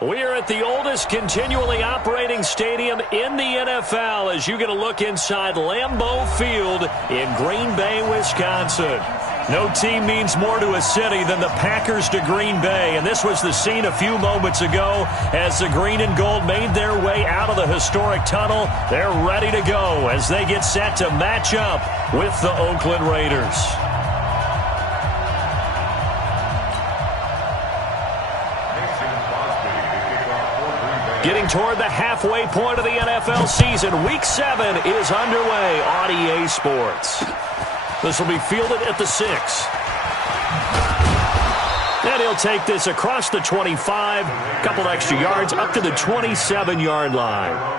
We're at the oldest continually operating stadium in the NFL as you get a look inside Lambeau Field in Green Bay, Wisconsin. No team means more to a city than the Packers to Green Bay, and this was the scene a few moments ago as the green and gold made their way out of the historic tunnel. They're ready to go as they get set to match up with the Oakland Raiders. Getting toward the halfway point of the NFL season, Week 7 is underway on EA Sports. This will be fielded at the 6. And he'll take this across the 25, a couple extra yards up to the 27-yard line.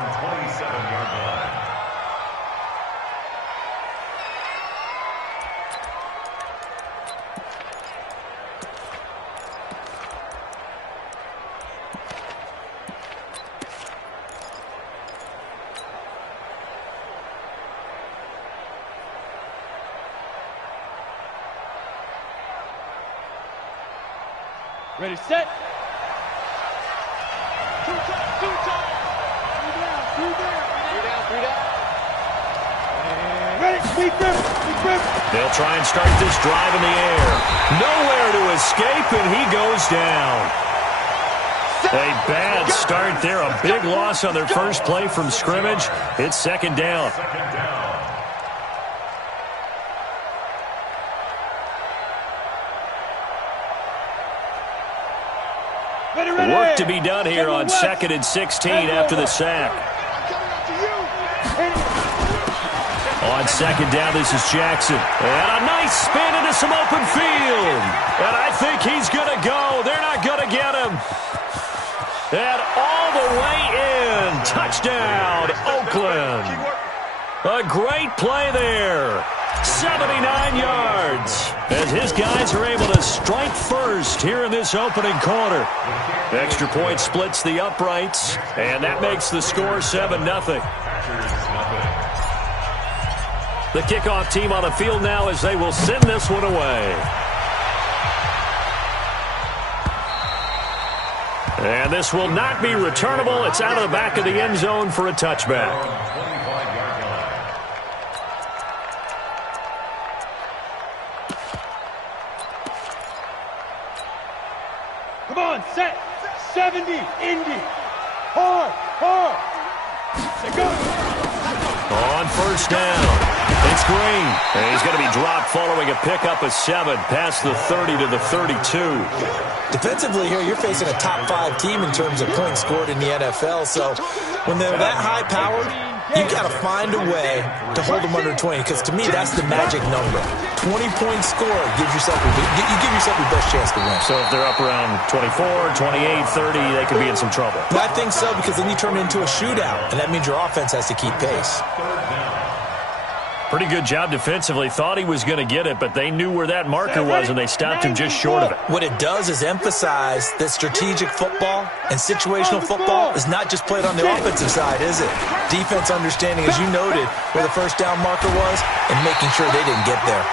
Ready, set. Two times. Three down. And ready, be grip. They'll try and start this drive in the air. Nowhere to escape, and he goes down. A bad start there. A big loss on their first play from scrimmage. It's second down. Work to be done here on 2nd and 16 after the sack. On second down, this is Jackson. And a nice spin into some open field. And I think he's going to go. They're not going to get him. And all the way in. Touchdown, Oakland. A great play there. 79 yards as his guys are able to strike first here in this opening quarter. Extra point splits the uprights, and that makes the score 7-0. The kickoff team on the field now as they will send this one away. And this will not be returnable. It's out of the back of the end zone for a touchback. Come on, set. 70, Indy. Hard. They go. On first down, it's Green. And he's going to be dropped following a pickup of 7 past the 30 to the 32. Defensively here, you're facing a top 5 team in terms of points scored in the NFL. So when they're that high-powered, you got to find a way to hold them under 20, because to me, that's the magic number. 20-point score gives yourself you give yourself your best chance to win. So if they're up around 24, 28, 30, they could be in some trouble. I think so, because then you turn it into a shootout, and that means your offense has to keep pace. Pretty good job defensively. Thought he was going to get it, but they knew where that marker was, and they stopped him just short of it. What it does is emphasize that strategic football and situational football is not just played on the offensive side, is it? Defense understanding, as you noted, where the first down marker was and making sure they didn't get there.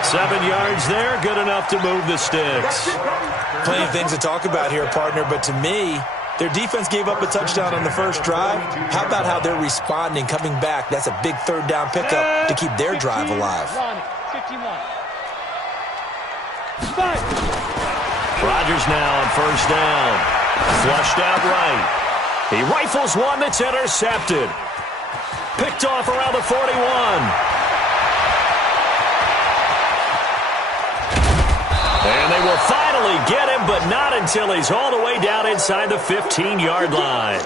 7 yards there, good enough to move the sticks. Plenty of things to talk about here, partner, but to me, their defense gave up a touchdown on the first drive. How about how they're responding, coming back? That's a big third down pickup to keep their drive alive. Rodgers now on first down. Flushed out right. He rifles one that's intercepted. Picked off around the 41. And they will finally get him, but not until he's all the way down inside the 15-yard line.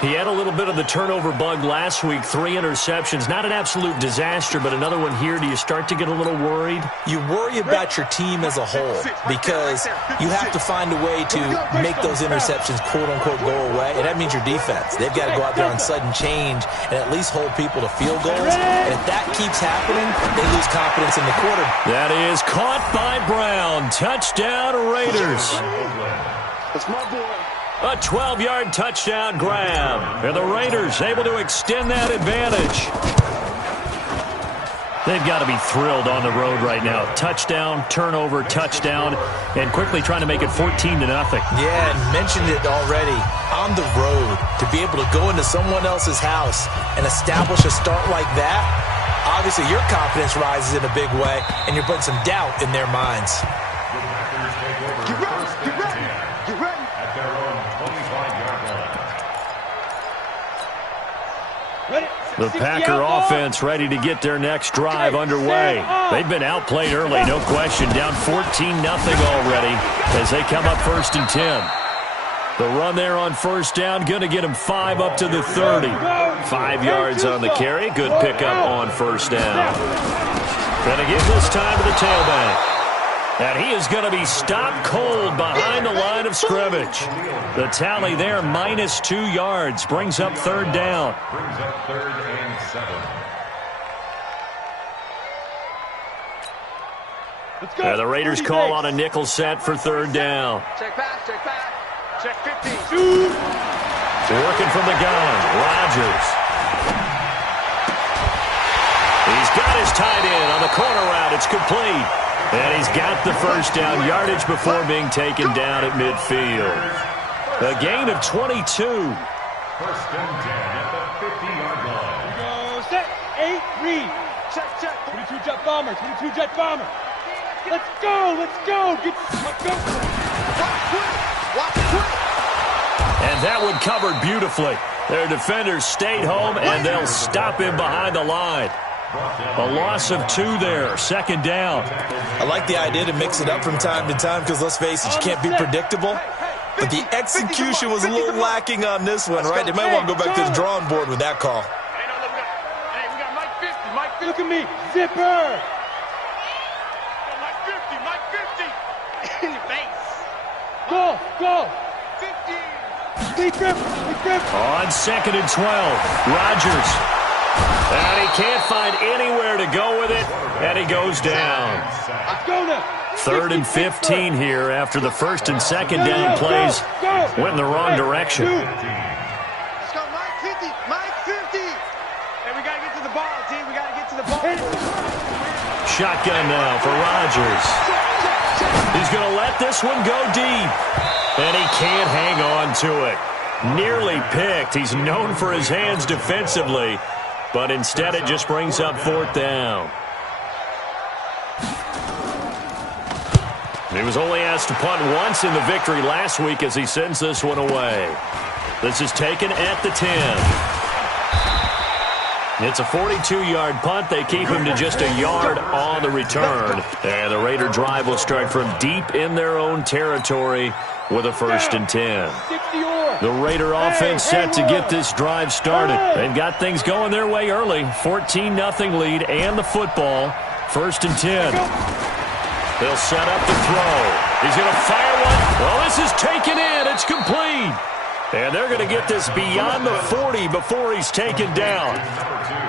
He had a little bit of the turnover bug last week, 3 interceptions. Not an absolute disaster, but another one here. Do you start to get a little worried? You worry about your team as a whole because you have to find a way to make those interceptions, quote-unquote, go away, and that means your defense. They've got to go out there on sudden change and at least hold people to field goals, and if that keeps happening, they lose confidence in the quarter. That is caught by Brown. Touchdown, Raiders. That's my boy. A 12-yard touchdown grab. And the Raiders able to extend that advantage. They've got to be thrilled on the road right now. Touchdown, turnover, touchdown, and quickly trying to make it 14-0. Yeah, and mentioned it already. On the road, to be able to go into someone else's house and establish a start like that, obviously your confidence rises in a big way, and you're putting some doubt in their minds. Get ready. At their own 25-yard line. Ready. The Packer offense ready to get their next drive underway. They've been outplayed early, no question. Down 14-0 already as they come up 1st and 10. The run there on first down, going to get him 5 up to the 30. 5 yards on the carry. Good pickup on first down. Going to give this time to the tailback. And he is going to be stopped cold behind the line of scrimmage. The tally there, -2 yards, brings up 3rd down. Brings up 3rd and 7. Let's go. The Raiders call on a nickel set for 3rd down. Check back. Check 15. Working from the gun, Rodgers. He's got his tight end on the corner route. It's complete. And he's got the first down yardage before being taken down at midfield. A gain of 22. 1st and 10 at the 50-yard line. Go set. 8 read. Check. 22 jet bomber. 22 jet bomber. Let's go. Let's go. Watch quick. And that one covered beautifully. Their defenders stayed home, and they'll stop him behind the line. A loss of 2 there, 2nd down. I like the idea to mix it up from time to time because, let's face it, you can't be predictable. But the execution was a little lacking on this one, right? They might want to go back to the drawing board with that call. Hey, we got Mike 50. Look at me. Zipper. Mike 50. In your face. Go. 50. Deep grip. On 2nd and 12, Rodgers. And he can't find anywhere to go with it, and he goes down. Let's go now. 3rd and 15 here after the 1st and 2nd down plays went in the wrong direction. Let's go, Mike 50. Hey, we got to get to the ball, team. We got to get to the ball. Shotgun now for Rodgers. He's going to let this one go deep, and he can't hang on to it. Nearly picked. He's known for his hands defensively, but instead it just brings up 4th down. He was only asked to punt once in the victory last week as he sends this one away. This is taken at the 10. It's a 42-yard punt. They keep him to just a yard on the return. And the Raider drive will start from deep in their own territory with a 1st and 10. The Raider offense set to get this drive started. They've got things going their way early. 14-0 lead and the football. 1st and 10. They'll set up the throw. He's going to fire one. Well, this is taken in. It's complete. And they're going to get this beyond the 40 before he's taken down.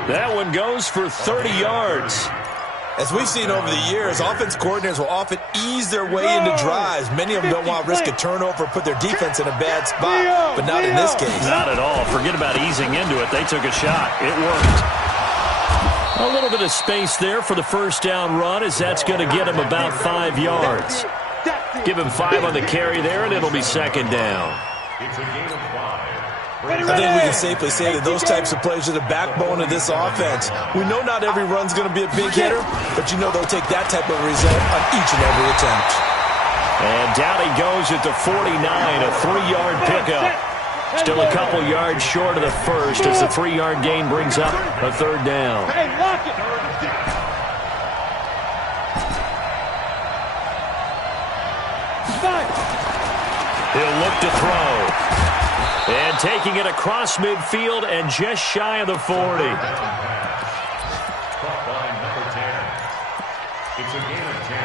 That one goes for 30 yards. As we've seen over the years, offense coordinators will often ease their way into drives. Many of them don't want to risk a turnover or put their defense in a bad spot, but not in this case. Not at all. Forget about easing into it. They took a shot. It worked. A little bit of space there for the first down run, as that's going to get him about 5 yards. Give him 5 on the carry there, and it'll be 2nd down. It's a gain of 5. I think we can safely say that those types of plays are the backbone of this offense. We know not every run's going to be a big hitter, but you know they'll take that type of result on each and every attempt. And down he goes at the 49, a 3-yard pickup. Still a couple yards short of the first as the 3-yard gain brings up a 3rd down. Hey, lock it. He'll look to throw. And taking it across midfield and just shy of the 40. Caught by number 10. It's a gain of 10.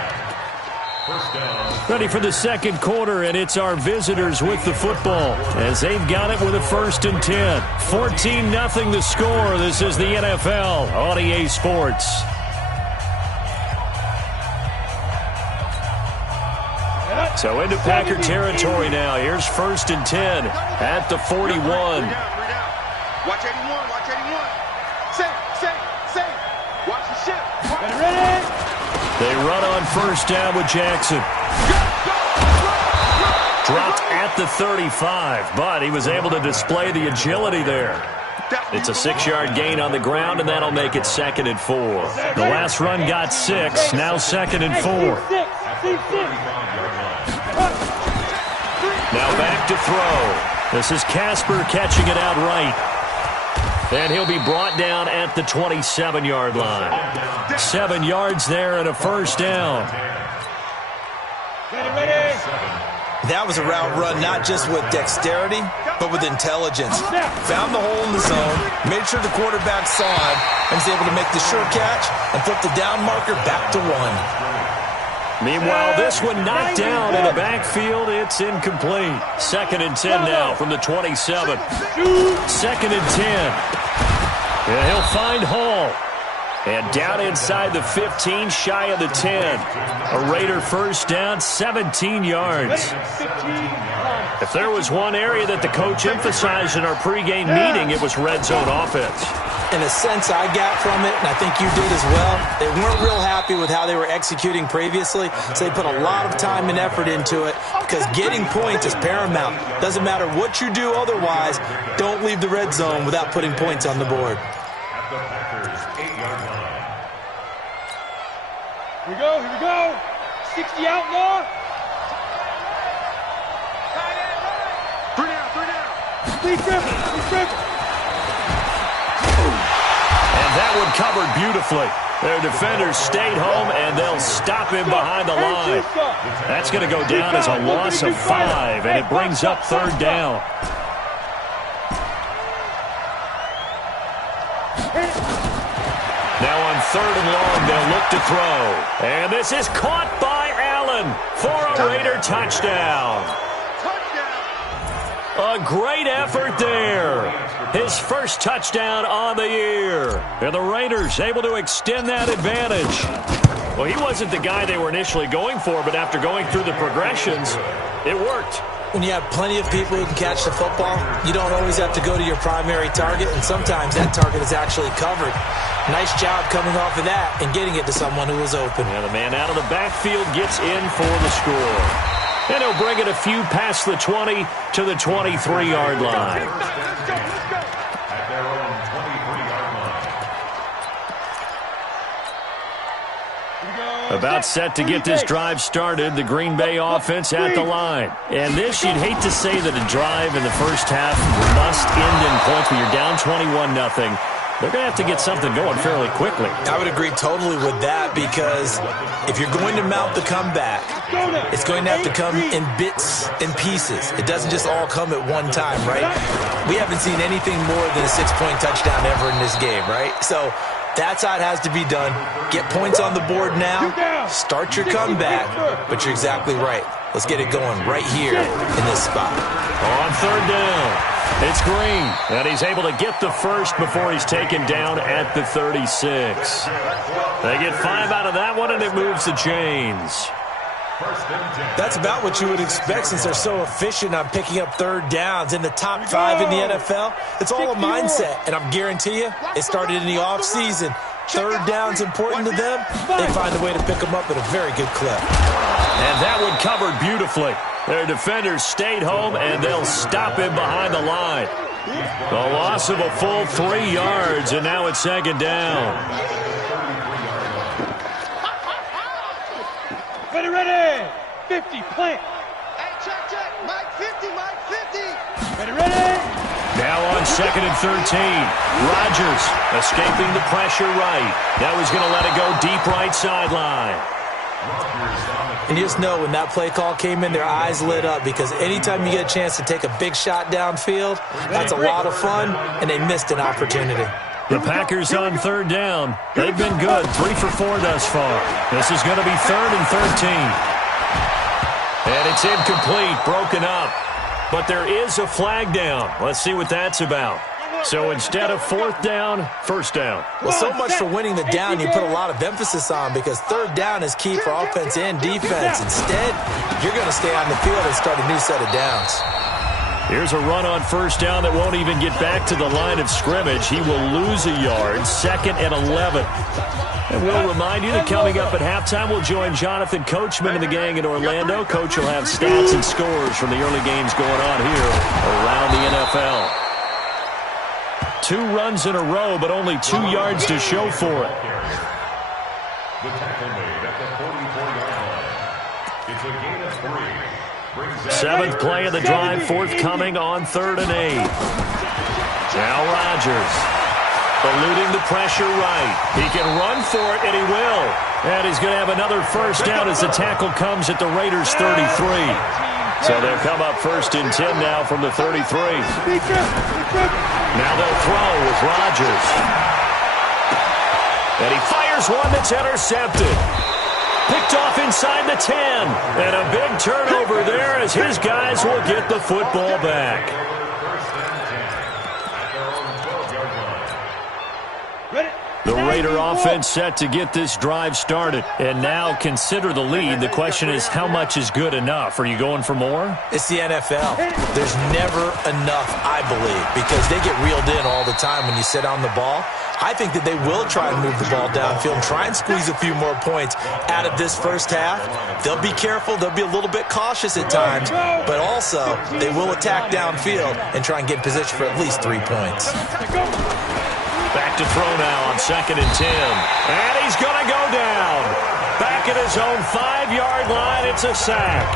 1st down. Ready for the 2nd quarter, and it's our visitors with the football as they've got it with a 1st and 10. 14-0 the score. This is the NFL on EA Sports. So into Packer territory now. Here's 1st and 10 at the 41. Watch 81. Watch 81. Say. Watch the ship. They run on first down with Jackson. Dropped at the 35, but he was able to display the agility there. It's a 6-yard gain on the ground, and that'll make it 2nd and 4. The last run got 6, now 2nd and 4. Now back to throw. This is Casper catching it out right. And he'll be brought down at the 27-yard line. 7 yards there and a first down. That was a route run not just with dexterity, but with intelligence. Found the hole in the zone, made sure the quarterback saw him, and was able to make the sure catch and flip the down marker back to 1. Meanwhile, this one knocked down in the backfield. It's incomplete. 2nd and 10 now from the 27. 2nd and 10. And he'll find Hall. And down inside the 15, shy of the 10. A Raider first down, 17 yards. If there was one area that the coach emphasized in our pregame meeting, it was red zone offense. In a sense, I got from it, and I think you did as well, they weren't real happy with how they were executing previously, so they put a lot of time and effort into it because getting points is paramount. Doesn't matter what you do otherwise, don't leave the red zone without putting points on the board. Here we go. 60 outlaw. 3 down. Please dribble. And that one covered beautifully. Their defenders stayed home, and they'll stop him behind the line. That's going to go down as a loss of 5, and it brings up 3rd down. Now on 3rd and long, they'll look to throw. And this is caught by Allen for a Raider touchdown. A great effort there. His first touchdown on the year. And the Raiders able to extend that advantage. Well, he wasn't the guy they were initially going for, but after going through the progressions, it worked. When you have plenty of people who can catch the football, you don't always have to go to your primary target, and sometimes that target is actually covered. Nice job coming off of that and getting it to someone who was open. And the man out of the backfield gets in for the score. And he'll bring it a few past the 20 to the 23-yard line. At their own 23-yard line. About set to get this drive started, the Green Bay offense at the line. And this, you'd hate to say that a drive in the first half must end in points when you're down 21-0. They're going to have to get something going fairly quickly. I would agree totally with that because if you're going to mount the comeback, it's going to have to come in bits and pieces. It doesn't just all come at one time, right? We haven't seen anything more than a 6-point touchdown ever in this game, right? So that's how it has to be done. Get points on the board now. Start your comeback. But you're exactly right. Let's get it going right here in this spot. On 3rd down. It's Green, and he's able to get the first before he's taken down at the 36. They get 5 out of that one, and it moves the chains. That's about what you would expect since they're so efficient on picking up 3rd downs in the top 5 in the NFL. It's all a mindset, and I guarantee you it started in the offseason. 3rd down's important to them. They find a way to pick them up at a very good clip. And that one covered beautifully. Their defenders stayed home, and they'll stop him behind the line. A loss of a full 3 yards, and now it's 2nd down. Ready. 50, plant. Hey, check. Mike 50. Ready. Now on 2nd and 13. Rodgers escaping the pressure right. Now he's going to let it go deep right sideline. And you just know when that play call came in, their eyes lit up because anytime you get a chance to take a big shot downfield, that's a lot of fun, and they missed an opportunity. The Packers on 3rd down. They've been good, 3 for 4 thus far. This is going to be 3rd and 13. And it's incomplete, broken up. But there is a flag down. Let's see what that's about. So instead of 4th down, 1st down. Well, so much for winning the down you put a lot of emphasis on because 3rd down is key for offense and defense. Instead, you're going to stay on the field and start a new set of downs. Here's a run on first down that won't even get back to the line of scrimmage. He will lose a yard, 2nd and 11. And we'll remind you that coming up at halftime, we'll join Jonathan Coachman and the gang in Orlando. Coach will have stats and scores from the early games going on here around the NFL. 2 runs in a row, but only 2 yards to show for it. The tackle made at the 44-yard line. It's a gain of 3. 7th play of the drive, forthcoming on 3rd and 8. Now Rodgers, eluding the pressure right. He can run for it, and he will. And he's going to have another first down as the tackle comes at the Raiders' 33. So they'll come up 1st and 10 now from the 33. Now they'll throw with Rodgers. And he fires one that's intercepted. Picked off inside the 10. And a big turnover there as his guys will get the football back. The Raider offense set to get this drive started. And now consider the lead. The question is, how much is good enough? Are you going for more? It's the NFL. There's never enough, I believe, because they get reeled in all the time when you sit on the ball. I think that they will try and move the ball downfield and try and squeeze a few more points out of this first half. They'll be careful. They'll be a little bit cautious at times, but also they will attack downfield and try and get in position for at least 3 points. Back to throw now on 2nd and 10. And he's going to go down. Back at his own 5-yard line, it's a sack.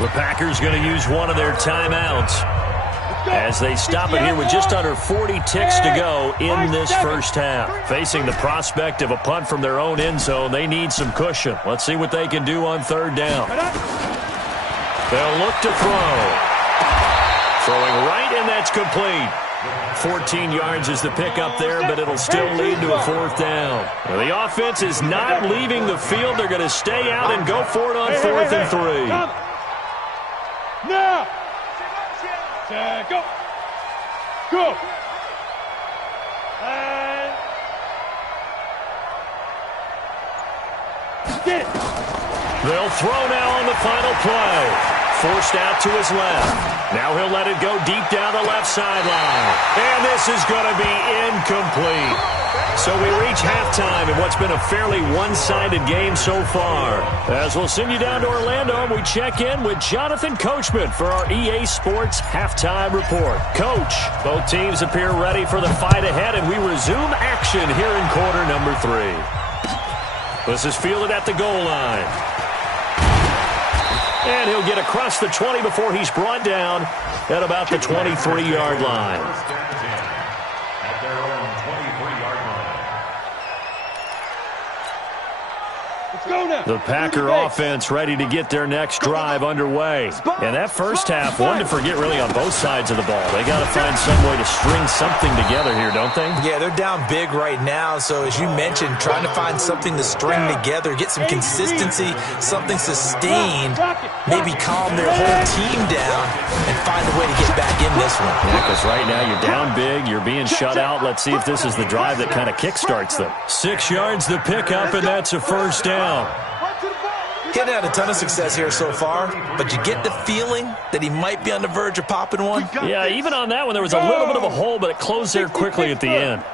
The Packers going to use one of their timeouts as they stop it here with just under 40 ticks to go in this first half. Facing the prospect of a punt from their own end zone, they need some cushion. Let's see what they can do on 3rd down. They'll look to throw. Throwing right, and that's complete. 14 yards is the pickup there, but it'll still lead to a 4th down. Well, the offense is not leaving the field. They're going to stay out and go for it on 4th and 3. Now! Go! Go! And... get it! They'll throw now on the final play. Forced out to his left. Now he'll let it go deep down the left sideline. And this is going to be incomplete. So we reach halftime in what's been a fairly one-sided game so far. As we'll send you down to Orlando, we check in with Jonathan Coachman for our EA Sports Halftime Report. Coach, both teams appear ready for the fight ahead, and we resume action here in quarter number 3. This is fielded at the goal line. And he'll get across the 20 before he's brought down at about the 23-yard line. At their own 23-yard line. The Packer offense ready to get their next drive underway. And that first half, one to forget really on both sides of the ball. They got to find some way to string something together here, don't they? Yeah, they're down big right now. So as you mentioned, trying to find something to string together, get some consistency, something sustained, maybe calm their whole team down and find a way to get back in this one. Yeah, because right now you're down big, you're being shut out. Let's see if this is the drive that kind of kickstarts them. 6 yards the pickup, and that's a first down. Getting had a ton of success here so far, but you get the feeling that he might be on the verge of popping one. Yeah, even on that one, there was a little bit of a hole, but it closed there quickly at the end.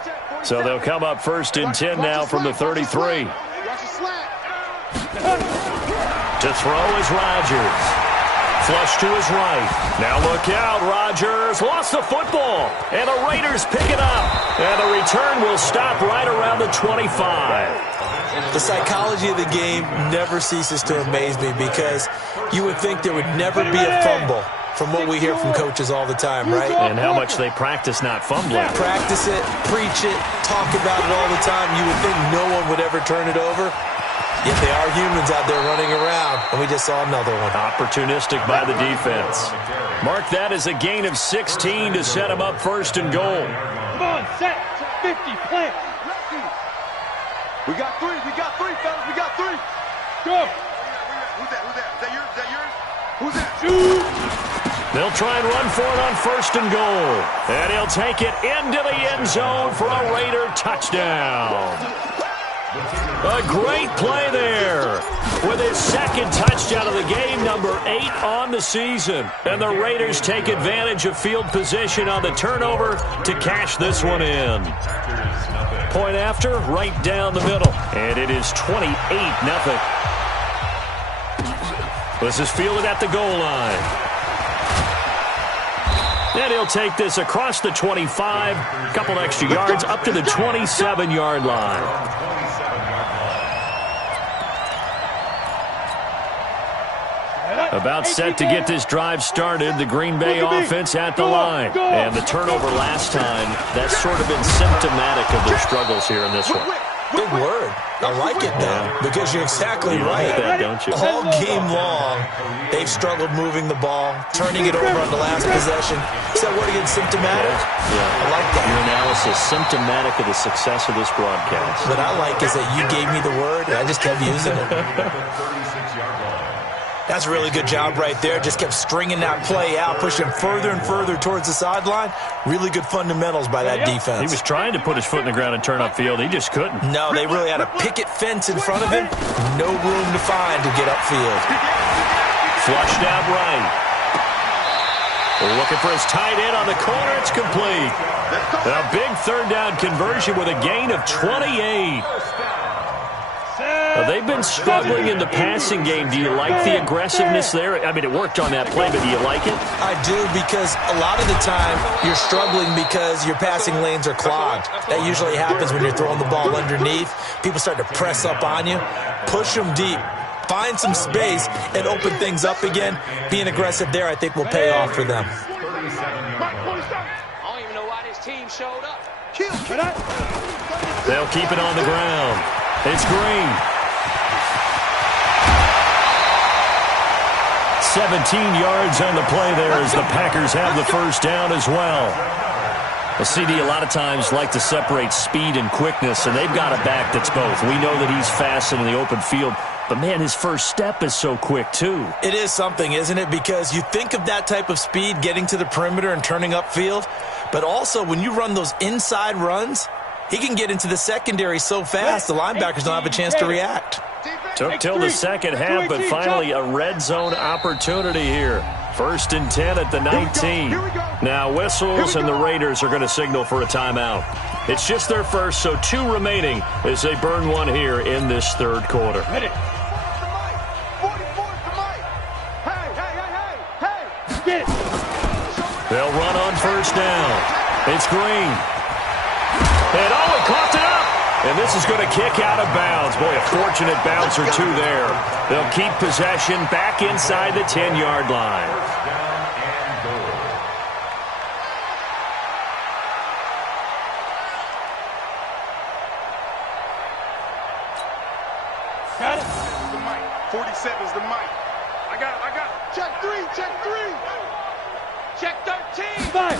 So they'll come up 1st and 10 now from the 33. To throw is Rodgers. Flush to his right. Now look out, Rodgers lost the football, and the Raiders pick it up. And the return will stop right around the 25. The psychology of the game never ceases to amaze me because you would think there would never be a fumble from what we hear from coaches all the time, right? And how much they practice not fumbling. Practice it, preach it, talk about it all the time. You would think no one would ever turn it over. Yet they are humans out there running around, and we just saw another one. Opportunistic by the defense. Mark that as a gain of 16 to set him up 1st and goal. Come on, set. 50, plant. We got 3, fellas, we got 3. Go. Who's that? Is that yours? Who's that? Shoot. They'll try and run for it on 1st and goal. And he'll take it into the end zone for a Raider touchdown. A great play there with his second touchdown of the game, number 8 on the season. And the Raiders take advantage of field position on the turnover to cash this one in. Point after, right down the middle. And it is 28-0. This is fielded at the goal line. And he'll take this across the 25, a couple extra yards, up to the 27-yard line. About set to get this drive started. The Green Bay offense at the line. And the turnover last time, that's sort of been symptomatic of their struggles here in this one. Good word. I like it, though, because you're exactly right. Like that, don't you? All game long, they've struggled moving the ball, turning it over on the last possession. Is that word again, symptomatic? Yeah. I like that. Your analysis, symptomatic of the success of this broadcast. What I like is that you gave me the word, and I just kept using it. That's a really good job right there. Just kept stringing that play out, pushing further and further towards the sideline. Really good fundamentals by that defense. He was trying to put his foot in the ground and turn upfield. He just couldn't. No, they really had a picket fence in front of him. No room to find to get upfield. Flushed out right. Looking for his tight end on the corner. It's complete. A big third down conversion with a gain of 28. They've been struggling in the passing game. Do you like the aggressiveness there? I mean, it worked on that play, but do you like it? I do, because a lot of the time you're struggling because your passing lanes are clogged. That usually happens when you're throwing the ball underneath. People start to press up on you. Push them deep. Find some space and open things up again. Being aggressive there, I think, will pay off for them. I don't even know why this team showed up. They'll keep it on the ground. It's Green. 17 yards on the play there as the Packers have the first down as well. The CD a lot of times like to separate speed and quickness, and they've got a back that's both. We know that he's fast in the open field, but, man, his first step is so quick, too. It is something, isn't it? Because you think of that type of speed getting to the perimeter and turning upfield, but also when you run those inside runs, he can get into the secondary so fast the linebackers don't have a chance to react. Took till the second half, but finally a red zone opportunity here. 1st and 10 at the 19. Now whistles, and the Raiders are going to signal for a timeout. It's just their first, so 2 remaining as they burn one here in this third quarter. They'll run on first down. It's Green. And he coughed it up. And this is going to kick out of bounds. Boy, a fortunate bounce or 2 there. They'll keep possession back inside the 10-yard line. Got it. The mic. 47's the mic. I got it. Check 3. Check 13. 5.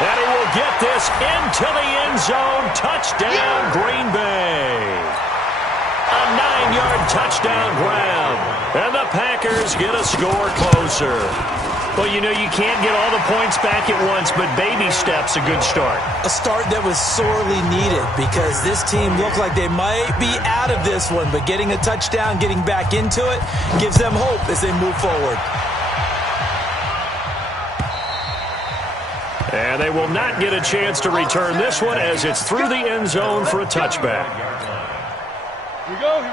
And he will get this into the end zone. Touchdown, Green Bay. A 9-yard touchdown grab. And the Packers get a score closer. Well, you know, you can't get all the points back at once, but baby steps a good start. A start that was sorely needed because this team looked like they might be out of this one, but getting a touchdown, getting back into it, gives them hope as they move forward. And they will not get a chance to return this one as it's through the end zone for a touchback.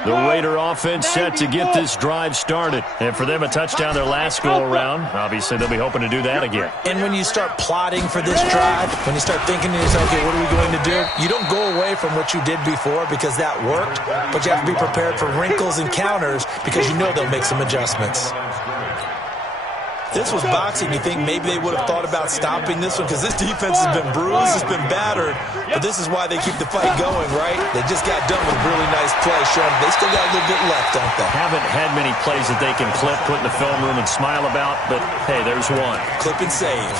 The Raider offense set to get this drive started. And for them, a touchdown their last go-around. Obviously, they'll be hoping to do that again. And when you start plotting for this drive, when you start thinking to yourself, okay, what are we going to do? You don't go away from what you did before because that worked, but you have to be prepared for wrinkles and counters because you know they'll make some adjustments. This was boxing. You think maybe they would have thought about stopping this one because this defense has been bruised, it's been battered, but this is why they keep the fight going, right? They just got done with a really nice play, showing they still got a little bit left, don't they? Haven't had many plays that they can clip, put in the film room and smile about, but hey, there's one. Clip and save.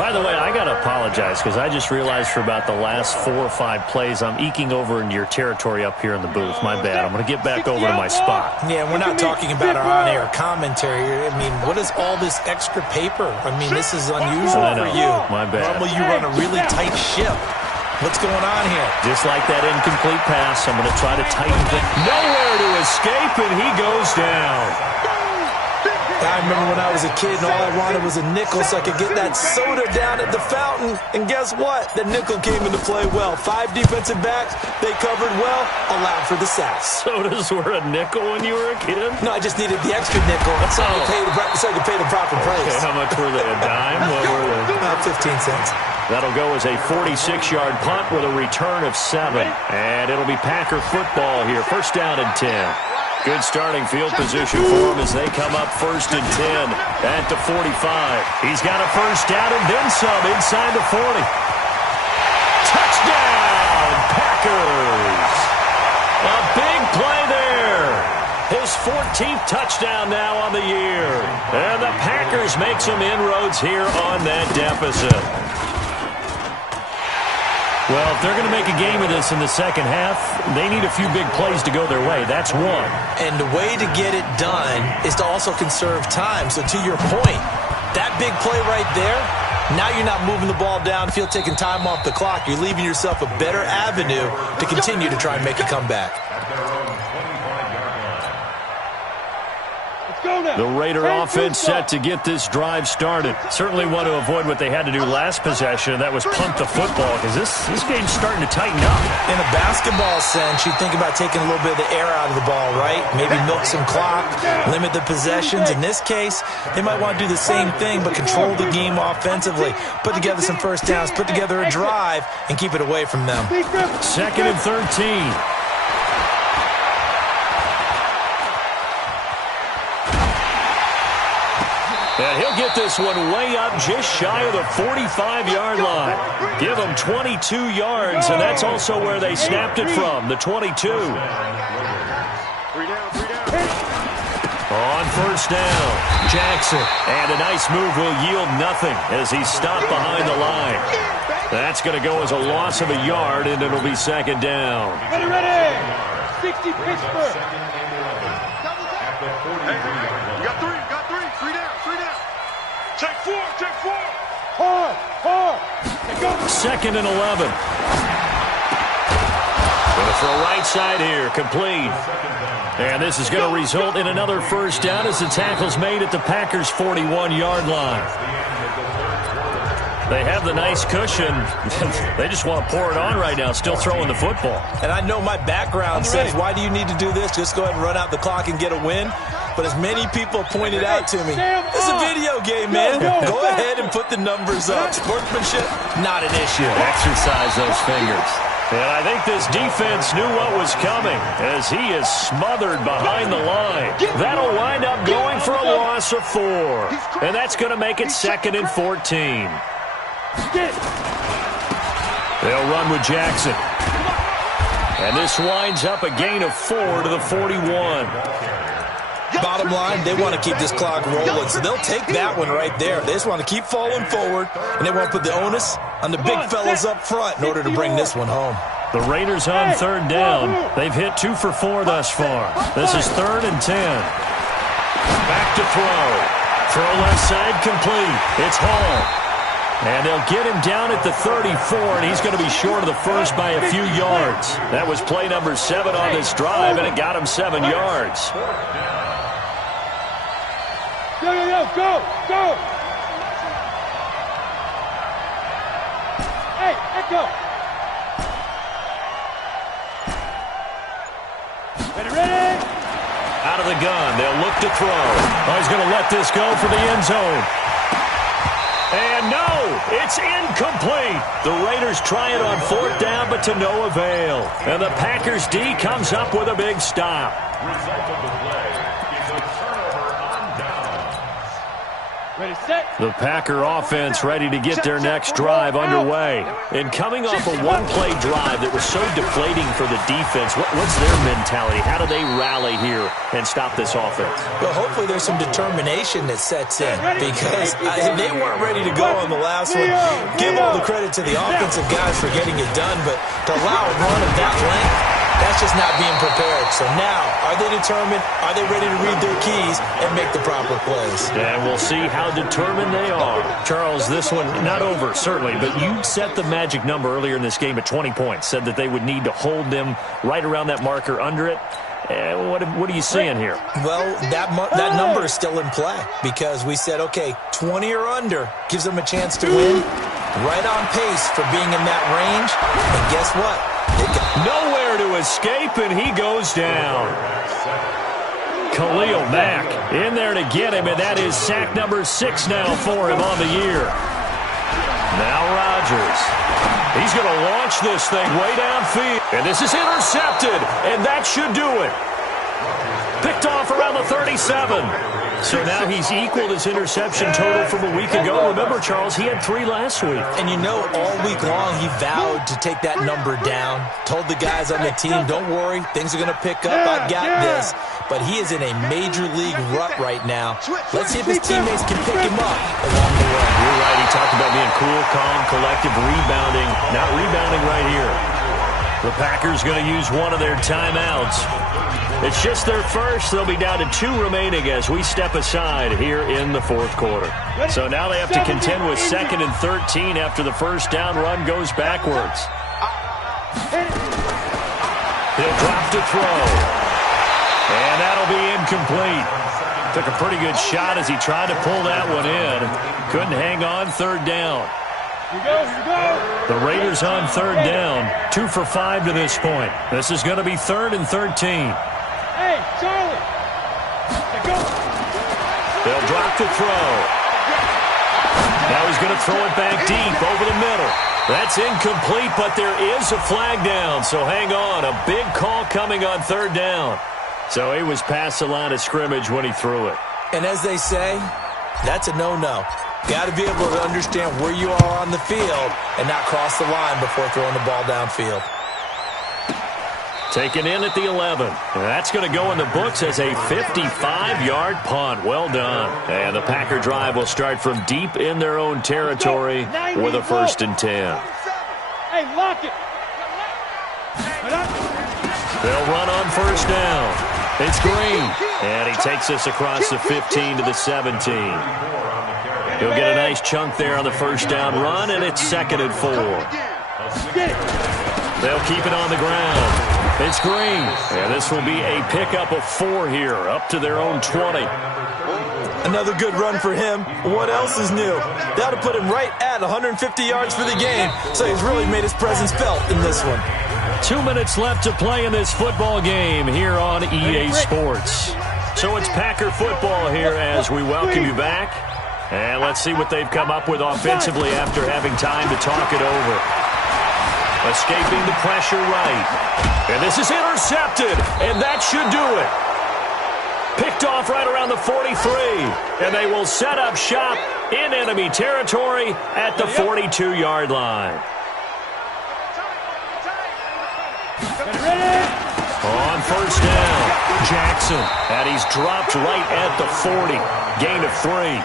By the way, I got to apologize because I just realized for about the last 4 or 5 plays, I'm eking over into your territory up here in the booth. My bad. I'm going to get back over to my spot. Yeah, we're not talking about our on-air commentary here. I mean, what is all this extra paper? I mean, this is unusual for you. My bad. Normally you run a really tight ship. What's going on here? Just like that incomplete pass, I'm going to try to tighten things. Nowhere to escape, and he goes down. I remember when I was a kid and all I wanted was a nickel so I could get that soda down at the fountain. And guess what? The nickel came into play well. 5 defensive backs, they covered well, allowed for the sacks. Sodas were a nickel when you were a kid? No, I just needed the extra nickel so I could pay the proper price. Okay, how much were they? A dime? What were they? 15 cents. That'll go as a 46-yard punt with a return of 7. And it'll be Packer football here. First down and 10. Good starting field position for him as they come up first and 10 at the 45. He's got a first down and then some inside the 40. Touchdown, Packers! A big play there. His 14th touchdown now on the year. And the Packers make some inroads here on that deficit. Well, if they're going to make a game of this in the second half, they need a few big plays to go their way. That's one. And the way to get it done is to also conserve time. So to your point, that big play right there, now you're not moving the ball downfield, taking time off the clock. You're leaving yourself a better avenue to continue to try and make a comeback. The Raider offense set to get this drive started. Certainly want to avoid what they had to do last possession, and that was punt the football, because this game's starting to tighten up. In a basketball sense, you think about taking a little bit of the air out of the ball, right? Maybe milk some clock, limit the possessions. In this case, they might want to do the same thing, but control the game offensively. Put together some first downs, put together a drive, and keep it away from them. Second and 13. And he'll get this one way up just shy of the 45-yard line. Give him 22 yards, and that's also where they snapped it from, the 22. On first down, Jackson. And a nice move will yield nothing as he's stopped behind the line. That's going to go as a loss of a yard, and it'll be second down. Ready! 60 Pittsburgh. You got three. Take four. Hard. Second and 11. Going to throw right side here, complete. And this is going to result in another first down as the tackle's made at the Packers' 41-yard line. They have the nice cushion. They just want to pour it on right now, still throwing the football. And I know my background says, why do you need to do this? Just go ahead and run out the clock and get a win. But as many people pointed out to me, it's a video game, man. Go ahead and put the numbers up. Sportsmanship, not an issue. Exercise those fingers. And I think this defense knew what was coming as he is smothered behind the line. That'll wind up going for a loss of 4. And that's going to make it second and 14. They'll run with Jackson. And this winds up a gain of 4 to the 41. Bottom line, they want to keep this clock rolling, so they'll take that one right there. They just want to keep falling forward, and they want to put the onus on the big fellas up front in order to bring this one home. The Raiders on third down. They've hit 2 for 4 thus far. This is third and 10. Back to throw. Throw left side complete. It's Hall. And they'll get him down at the 34, and he's going to be short of the first by a few yards. That was play number 7 on this drive, and it got him 7 yards. Go! Hey, Echo! Ready? Out of the gun, they'll look to throw. Oh, he's going to let this go for the end zone. And no, it's incomplete. The Raiders try it on fourth down, but to no avail. And the Packers D comes up with a big stop. Result of the play is a turnover on downs. The Packer offense ready to get their next drive underway. And coming off a one-play drive that was so deflating for the defense, what's their mentality? How do they rally here and stop this offense? Well, hopefully there's some determination that sets in because they weren't ready to go on the last one. Give all the credit to the offensive guys for getting it done, but to allow a run of that length, that's just not being prepared. So now, are they determined? Are they ready to read their keys and make the proper plays? And we'll see how determined they are. Charles, this one, not over, certainly, but you set the magic number earlier in this game at 20 points, said that they would need to hold them right around that marker under it. What are you seeing here? Well, that number is still in play because we said, okay, 20 or under gives them a chance to win. Right on pace for being in that range. And guess what? Nowhere to escape, and he goes down. Khalil Mack in there to get him, and that is sack number 6 now for him on the year. Now Rodgers. He's going to launch this thing way downfield. And this is intercepted, and that should do it. Picked off around the 37. So now he's equaled his interception total from a week ago. Remember, Charles, he had 3 last week. And you know, all week long he vowed to take that number down. Told the guys on the team, don't worry, things are going to pick up. I've got this. But he is in a major league rut right now. Let's see if his teammates can pick him up along the way. You're right. He talked about being cool, calm, collective, rebounding. Not rebounding right here. The Packers going to use one of their timeouts. It's just their first. They'll be down to 2 remaining as we step aside here in the 4th quarter. So now they have to contend with 2nd and 13 after the first down run goes backwards. He'll drop to throw. And that'll be incomplete. Took a pretty good shot as he tried to pull that one in. Couldn't hang on 3rd down. Here you go. The Raiders on 3rd down. 2 for 5 to this point. This is going to be 3rd and 13. Hey, Charlie. Go. They'll drop to throw. Now he's going to throw it back deep over the middle. That's incomplete, but there is a flag down, so hang on. A big call coming on 3rd down. So he was past the line of scrimmage when he threw it. And as they say, that's a no-no. Got to be able to understand where you are on the field and not cross the line before throwing the ball downfield. Taken in at the 11. And that's going to go in the books as a 55-yard punt. Well done. And the Packer drive will start from deep in their own territory with a 1st and 10. Hey, lock it. They'll run on 1st down. It's Green. And he takes us across the 15 to the 17. He'll get a nice chunk there on the 1st down run, and it's 2nd and 4. They'll keep it on the ground. It's Green. And this will be a pickup of 4 here, up to their own 20. Another good run for him. What else is new? That'll put him right at 150 yards for the game, so he's really made his presence felt in this one. 2 minutes left to play in this football game here on EA Sports. So it's Packer football here as we welcome you back. And let's see what they've come up with offensively after having time to talk it over. Escaping the pressure right. And this is intercepted, and that should do it. Picked off right around the 43, and they will set up shop in enemy territory at the 42-yard line. On 1st down, Jackson, and he's dropped right at the 40. Gain of 3.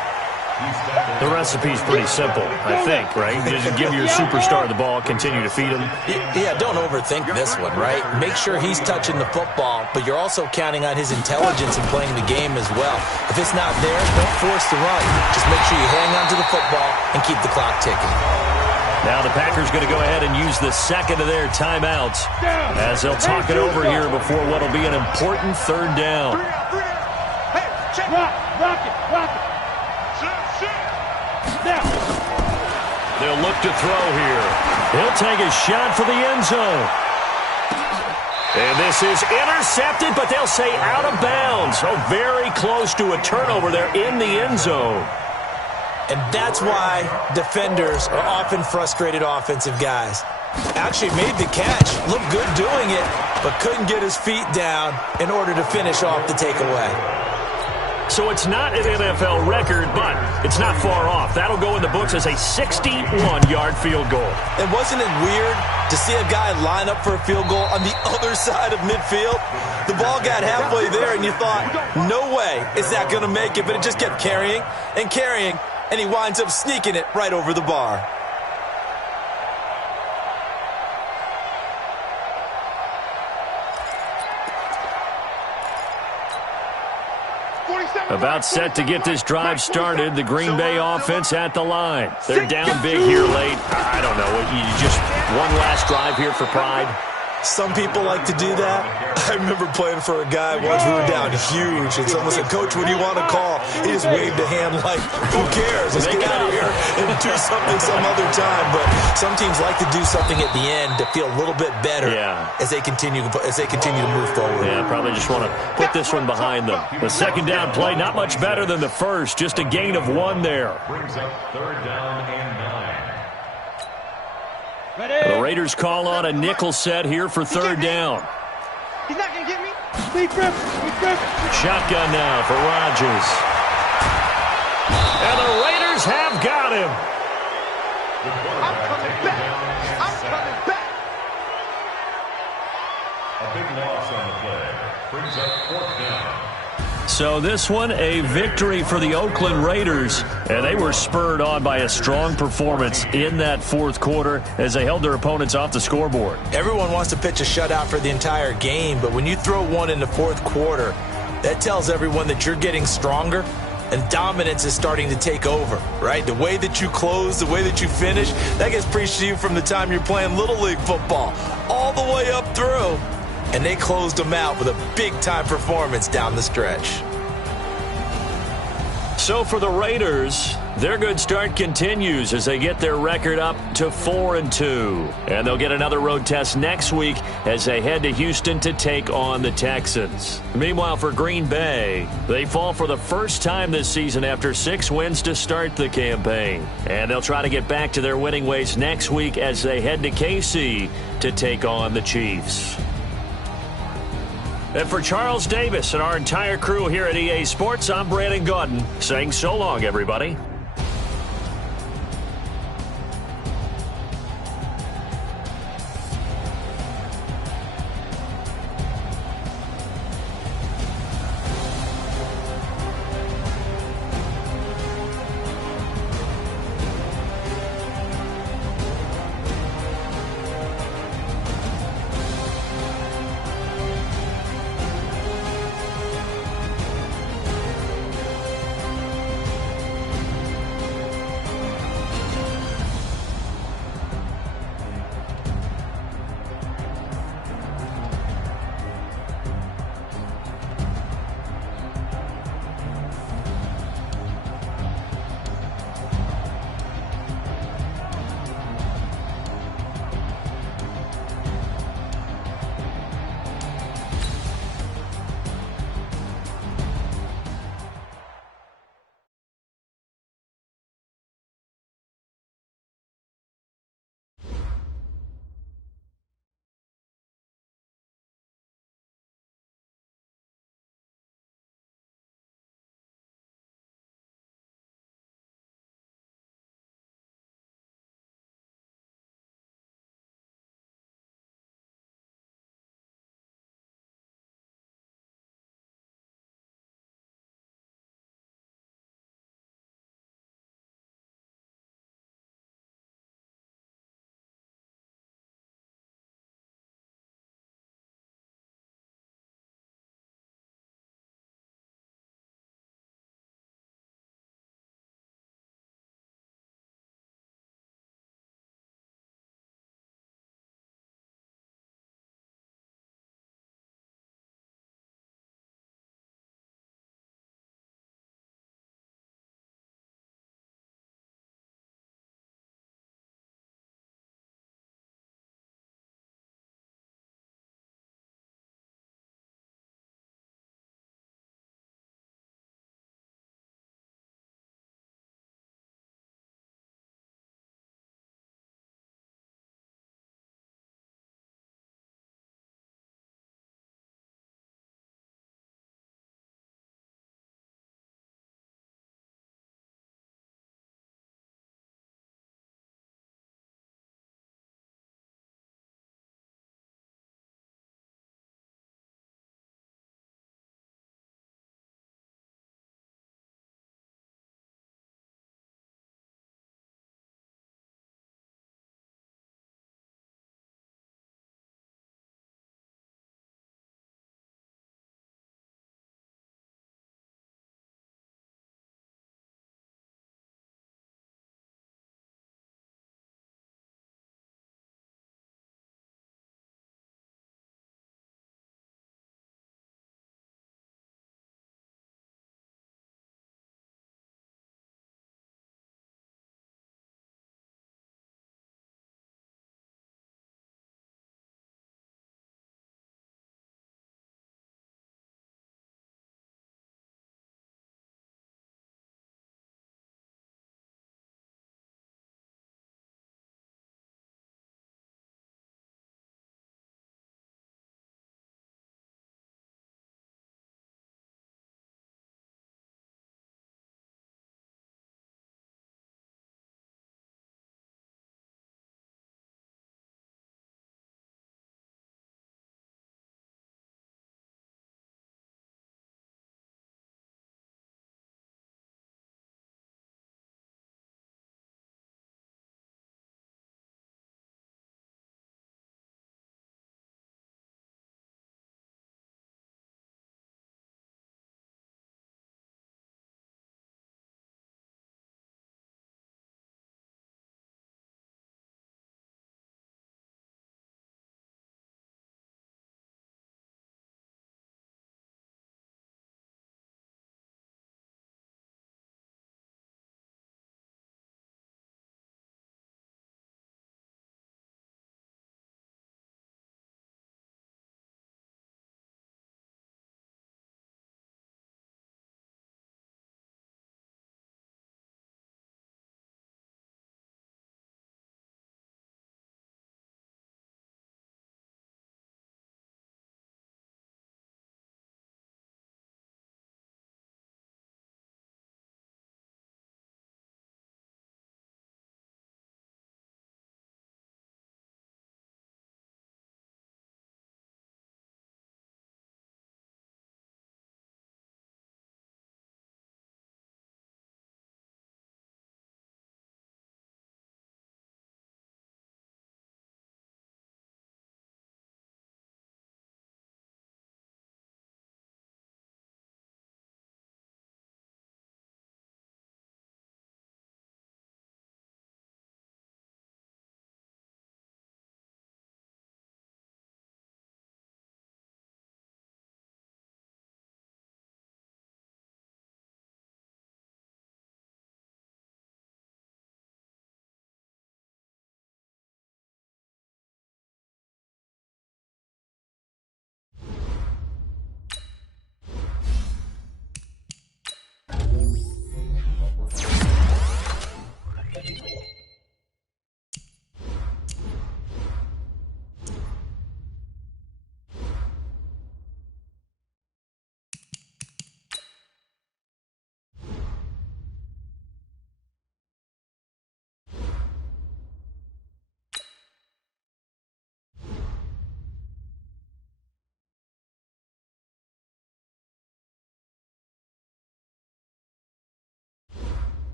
The recipe's pretty simple, I think, right? Just give your superstar the ball, continue to feed him. Yeah, don't overthink this one, right? Make sure he's touching the football, but you're also counting on his intelligence in playing the game as well. If it's not there, don't force the run. Just make sure you hang on to the football and keep the clock ticking. Now the Packers going to go ahead and use the 2nd of their timeouts as they'll talk it over here before what will be an important 3rd down. Rock it. They'll look to throw here. He'll take a shot for the end zone. And this is intercepted, but they'll say out of bounds. So very close to a turnover there in the end zone. And that's why defenders are often frustrated offensive guys. Actually made the catch, looked good doing it, but couldn't get his feet down in order to finish off the takeaway. So it's not an NFL record, but it's not far off. That'll go in the books as a 61-yard field goal. And wasn't it weird to see a guy line up for a field goal on the other side of midfield? The ball got halfway there, and you thought, no way is that going to make it, but it just kept carrying and carrying, and he winds up sneaking it right over the bar. About set to get this drive started. The Green Bay offense at the line. They're down big here late. I don't know. You just one last drive here for pride. Some people like to do that. I remember playing for a guy once. We were down huge, and someone said, "Coach, what do you want to call?" He just waved a hand like, "Who cares? Let's get out of here and do something some other time." But some teams like to do something at the end to feel a little bit better as they continue to move forward. Yeah, probably just want to put this one behind them. The second down play, not much better than the first. Just a gain of 1 there. Brings up 3rd down and 9. The Raiders call on a nickel set here for 3rd down. He's not going to get me. Lead grip. Shotgun now for Rodgers. And the Raiders have got him. I'm coming back. A big loss on the play. Brings up 4th down. So this one, a victory for the Oakland Raiders, and they were spurred on by a strong performance in that 4th quarter as they held their opponents off the scoreboard. Everyone wants to pitch a shutout for the entire game, but when you throw one in the 4th quarter, that tells everyone that you're getting stronger and dominance is starting to take over, right? The way that you close, the way that you finish, that gets preached to you from the time you're playing Little League football all the way up through. And they closed them out with a big-time performance down the stretch. So for the Raiders, their good start continues as they get their record up to 4-2. And they'll get another road test next week as they head to Houston to take on the Texans. Meanwhile, for Green Bay, they fall for the first time this season after 6 wins to start the campaign. And they'll try to get back to their winning ways next week as they head to KC to take on the Chiefs. And for Charles Davis and our entire crew here at EA Sports, I'm Brandon Gaudin saying so long, everybody.